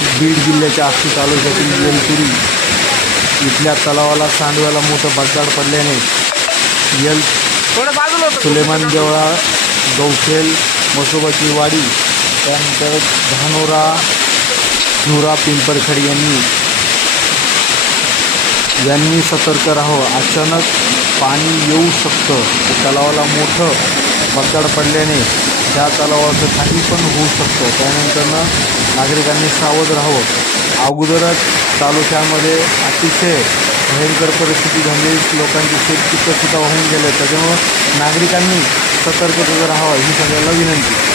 बीड जिल्ह्याच्या आष्टी तालुक्यातील येलपुरी इथल्या तलावाला सांडव्याला मोठं बगदाड पडल्याने यल सुलेमान देवळा गौखेल मसोबाची वाडी त्यानंतर धानोरा झुरा पिंपरखड यांनी यांनी सतर्क राहावं. अचानक पाणी येऊ शकतं. तलावाला मोठं बगदाड पडल्याने त्या तलावाचं काही पण होऊ शकतं. त्यानंतरनं नागरिकांनी सावध राहावं. अगोदरच तालुक्यामध्ये अतिशय भयंकर परिस्थिती झाली. लोकांची शेतपिकंसुद्धा वाहून गेले. त्याच्यामुळं नागरिकांनी सतर्कतेचं राहावं ही सगळ्याला विनंती.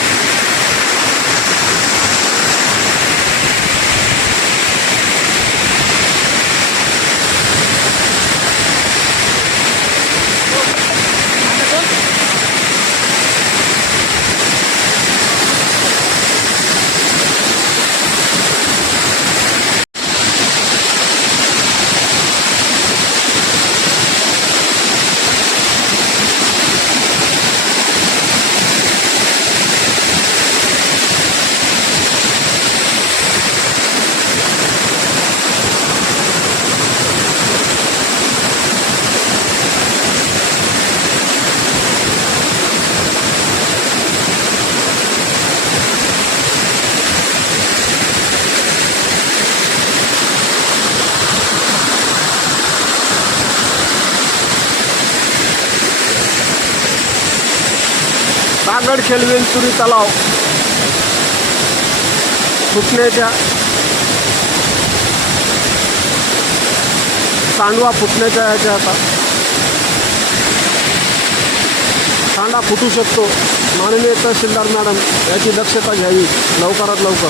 बागड खेलवेंचुरी तलाव. फुटण्याच्या सांडवा फुटण्याच्या ह्याच्या आता. सांडा फुटू शकतो. माननीय तहसीलदार मॅडम याची दक्षता घ्यावी. लवकरात लवकर.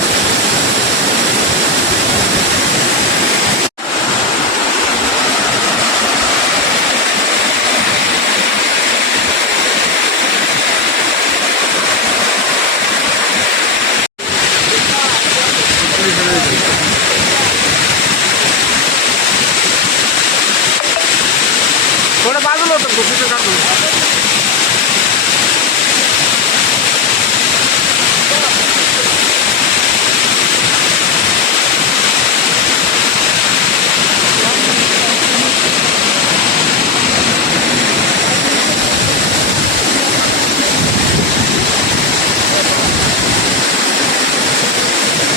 थोडं बाजूला होतं दुसरीकडे काढून